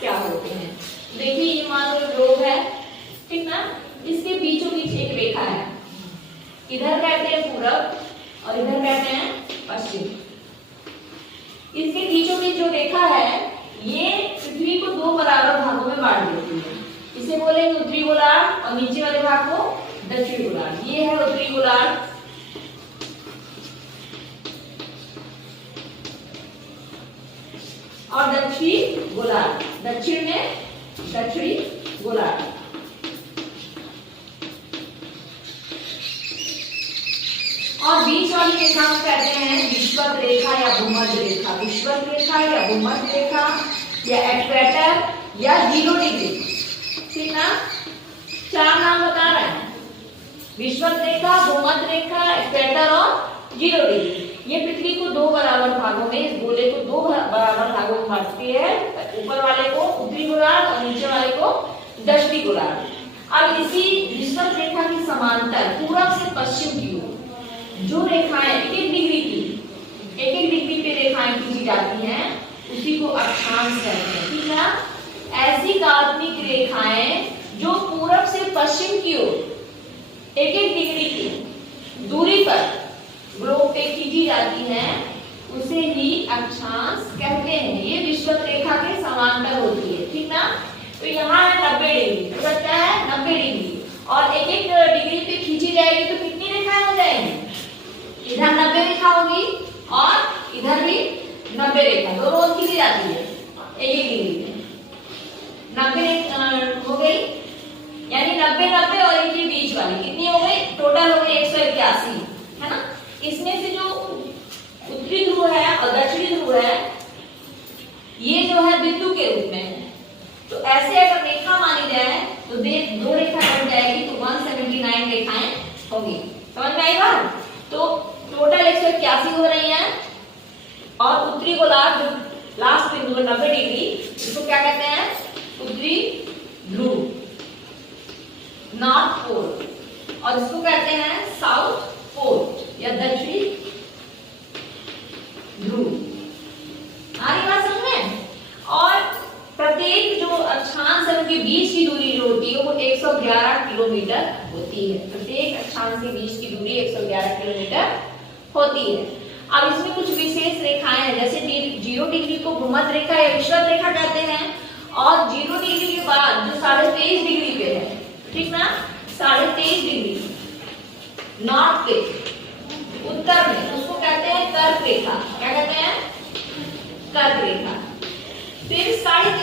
क्या होते हैं। देखिए ये मान लो ग्लोब है, ठीक ना, इसके बीचों बीच एक रेखा है, इधर कहते हैं पूरब और इधर कहते हैं पश्चिम। इसके बीचों बीच जो रेखा है ये पृथ्वी को दो बराबर भागों में बांट देती है। इसे बोलेंगे उत्तरी गोलार्ध और नीचे वाले भाग को दक्षिणी गोलार्ध। ये है उत्तरी गोलार्ध और दक्षिणी गोलार्ध, दक्षिण में दक्षिणी गोलार्ध। और बीच वाली रेखा को कहते हैं विषुवत रेखा या भूमध्य रेखा। विषुवत रेखा या भूमध्य रेखा या इक्वेटर या 0 डिग्री, ठीक ना, चार नाम बता रहे हैं, विषुवत रेखा, भूमध्य रेखा, इक्वेटर और 0 डिग्री। ये पृथ्वी को दो बराबर भागों में, इस गोले को दो बराबर भागों में बांटती है, ऊपर वाले को उत्तरी गोलार्ध और नीचे वाले को दक्षिणी गोलार्ध। अब इसी विषुवत रेखा की समांतर पूरब से पश्चिम की ओर जो रेखाएं एक एक डिग्री पे रेखाएं खींची जाती हैं उसी को अक्षांश कहते हैं, ठीक है। ऐसी काल्पनिक रेखाएं जो पूरब से पश्चिम की ओर एक डिग्री की दूरी पर ग्लोब पे खींची जाती हैं उसे ही अक्षांश कहते हैं। ये विषुवत रेखा के समांतर होती है, ठीक ना। तो यहाँ है 90 डिग्री, तो क्या है 90 डिग्री, और एक एक डिग्री पे खींची जाएगी तो कितनी रेखाएं हो जाएंगी, इधर 90 रेखा होगी और इधर भी 90 रेखा, दोनों खींची जाती है एक एक डिग्री पे। 90 हो गई, यानी 90 और इनके बीच वाली कितनी हो गई, टोटल हो गई 181, है ना। इसमें से जो उत्तरी ध्रुव है और दक्षिणी ध्रुव है ये जो है बिंदु के रूप में है। तो ऐसे अगर रेखा मानी जाए तो दो रेखा बन जाएगी तो 179 रेखाएं होगी, समझ में आई बात। तो टोटल 181 हो रही हैं और उत्तरी गोलार्ध जो लास्ट बिंदु 90 डिग्री, इसको क्या कहते हैं, उत्तरी ध्रुव, नॉर्थ पोल, और इसको कहते हैं साउथ पोल या दक्षिणी ध्रुव। आ रही बात समझ में। और प्रत्येक जो अक्षांश के बीच की दूरी जो होती है वो 111 किलोमीटर होती है। प्रत्येक अक्षांश के बीच की दूरी 111 किलोमीटर होती है। अब इसमें कुछ विशेष रेखाएं हैं, जैसे 0 डिग्री को भूमध्य रेखा या विषुवत रेखा कहते हैं, और 0 डिग्री के बाद जो 23.5 डिग्री पे है, ठीक ना, 23.5 डिग्री नॉर्थ पे उत्तर में, उसको कहते हैं कर्क रेखा। क्या कहते हैं, कर्क रेखा। फिर 3.5